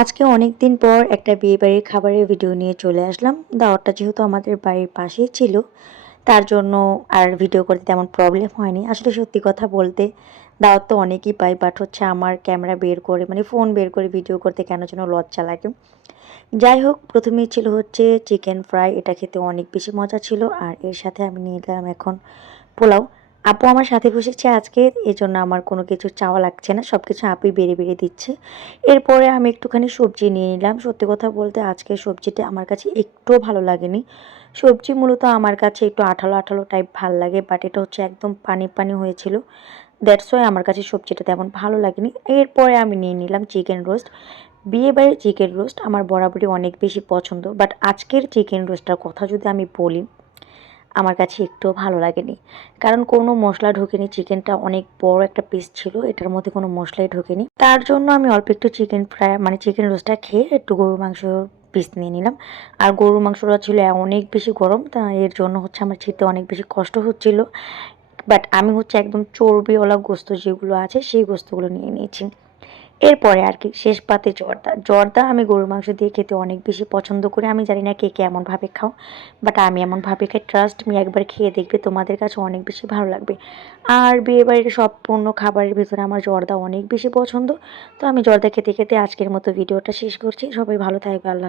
আজকে অনেক দিন পর একটা বিয়েবাড়ির খাবারের ভিডিও নিয়ে চলে আসলাম। দাওয়াতটা যেহেতু আমাদের বাড়ির পাশেই ছিল, তার জন্য আর ভিডিও করতে তেমন প্রবলেম হয়নি। আসলে সত্যি কথা বলতে দাওয়াত তো অনেকেই পাই, বাট হচ্ছে আমার ক্যামেরা বের করে মানে ফোন বের করে ভিডিও করতে কেন যেন লজ্জা লাগে। যাই হোক, প্রথমেই ছিল হচ্ছে চিকেন ফ্রাই, এটা খেতে অনেক বেশি মজা ছিল। আর এর সাথে আমি নিয়ে নিলাম এখন পোলাও। আপু আমার সাথে বসেছে আজকে, এজন্য আমার কোনো কিছু চাওয়া লাগছে না, সব কিছু আপুই বেড়ে বেড়ে দিচ্ছে। এরপরে আমি একটুখানি সবজি নিয়ে নিলাম। সত্যি কথা বলতে আজকের সবজিটা আমার কাছে একটুও ভালো লাগেনি। সবজি মূলত আমার কাছে একটু আঠালো আঠালো টাইপ ভাল লাগে, বাট এটা হচ্ছে একদম পানি পানি হয়েছিল। দ্যাটস ওয়াই আমার কাছে সবজিটা তেমন ভালো লাগেনি। এরপরে আমি নিয়ে নিলাম চিকেন রোস্ট। বিয়েবাড়ির চিকেন রোস্ট আমার বরাবরই অনেক বেশি পছন্দ, বাট আজকের চিকেন রোস্টটার কথা যদি আমি বলি, আমার কাছে একটুও ভালো লাগেনি। কারণ কোনো মশলা ঢোকেনি, চিকেনটা অনেক বড় একটা পিস ছিল, এটার মধ্যে কোনো মশলাই ঢোকেনি। তার জন্য আমি অল্প একটু চিকেন ফ্রাই মানে চিকেন রোস্টটা খেয়ে একটু গরুর মাংস পিস নিয়ে নিলাম। আর গরুর মাংসটা ছিল অনেক বেশি গরম, তা এর জন্য হচ্ছে আমার খেতে অনেক বেশি কষ্ট হচ্ছিল। বাট আমি হচ্ছে একদম চর্বিওয়ালা গোস্ত যেগুলো আছে সেই গোস্তগুলো নিয়ে নিয়েছি। এরপরে আর কি শেষ পাতে জর্দা। জর্দা আমি গরুর মাংস দিয়ে খেতে অনেক বেশি পছন্দ করি। আমি জানি না কে কে এমনভাবে খাও, বাট আমি এমনভাবে খাই। ট্রাস্ট মি, একবার খেয়ে দেখবে, তোমাদের কাছে অনেক বেশি ভালো লাগবে। আর বিয়েবাড়ির সম্পূর্ণ খাবারের ভিতরে আমার জর্দা অনেক বেশি পছন্দ। তো আমি জর্দা খেতে খেতে আজকের মতো ভিডিওটা শেষ করছি। সবাই ভালো থাকবে, আল্লাহ হাফেজ।